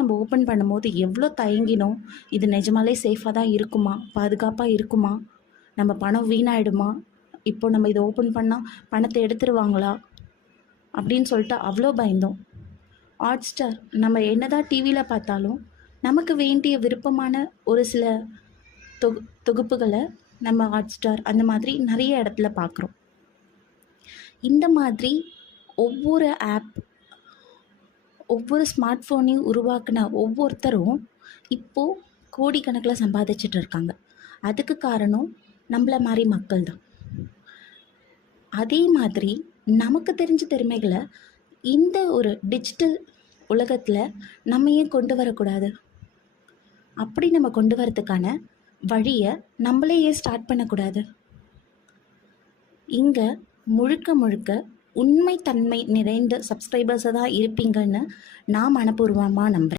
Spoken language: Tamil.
நம்ம ஓப்பன் பண்ணும்போது எவ்வளோ தயங்கினோம். இது நிஜமாலே சேஃபாக தான் இருக்குமா, பாதுகாப்பாக இருக்குமா, நம்ம பணம் வீணாயிடுமா, இப்போ நம்ம இதை ஓப்பன் பண்ணால் பணத்தை எடுத்துருவாங்களா அப்படின்னு சொல்லிட்டு அவ்வளோ பயந்தோம். ஹாட்ஸ்டார் நம்ம என்னதான் டிவியில் பார்த்தாலும் நமக்கு வேண்டிய விருப்பமான ஒரு சில தொகுப்புகளை நம்ம ஹாட்ஸ்டார் அந்த மாதிரி நிறைய இடத்துல பார்க்குறோம். இந்த மாதிரி ஒவ்வொரு ஆப், ஒவ்வொரு ஸ்மார்ட் ஃபோனையும் உருவாக்கின ஒவ்வொருத்தரும் இப்போது கோடிக்கணக்கில் சம்பாதிச்சிட்டு இருக்காங்க. அதுக்கு காரணம் நம்மள மாதிரி மக்கள் தான். அதே மாதிரி நமக்கு தெரிஞ்ச திறமைகளை இந்த ஒரு டிஜிட்டல் உலகத்தில் நம்ம ஏன் கொண்டு வரக்கூடாது? அப்படி நம்ம கொண்டு வரதுக்கான வழியை நம்மளே ஏன் ஸ்டார்ட் பண்ணக்கூடாது? இங்கே முழுக்க முழுக்க உண்மைத்தன்மை நிறைந்த சப்ஸ்கிரைபர்ஸை தான் இருப்பீங்கன்னு நான் மனப்பூர்வமாக நம்புகிறேன்.